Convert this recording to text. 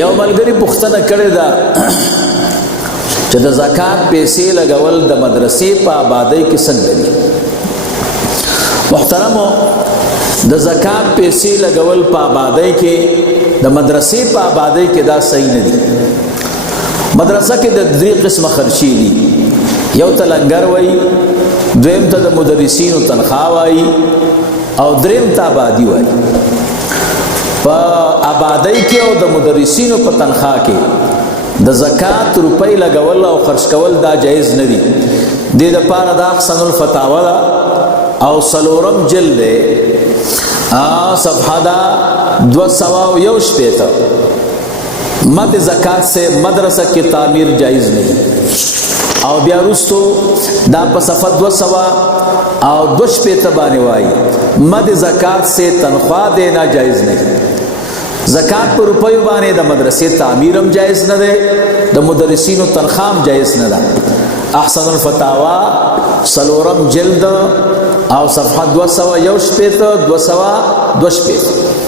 یو ملګری پوښتنه کړې ده چې د زکات پیسې لګول د مدرسې په آبادۍ کې څنګه دي. محترمو، د زکات پیسې لګول په آبادۍ کې د مدرسې په آبادۍ کې دا صحیح نه دي. مدرسه کې د درې قسمه خرچې دي. یو ته لنګر وایي، دویم ته د مدرسینو تنخواه وایي، او دریم ته آبادي وایي. په آبادۍ کې او د مدرسینو په تنخواه کې د زکات روپۍ لګول او خرج کول دا جایز نه دي. دې دپاره دا احسن الفتاوا ده او 4 جلد دی، صفحه دا 261 مد زکات سے مدرسہ کی تعمیر جائز نہیں. او بیا رستو دا په صفحه 262 باندې وایي مد زکات سے تنخواہ دینا جائز نہیں. زکات پر روپیو باندې د مدرسې تعمیر هم جایز نه ده، د مدرسینو تنخواه هم جایز نه ده. احسن الفتاوا 4 جلد او صفحه 261 262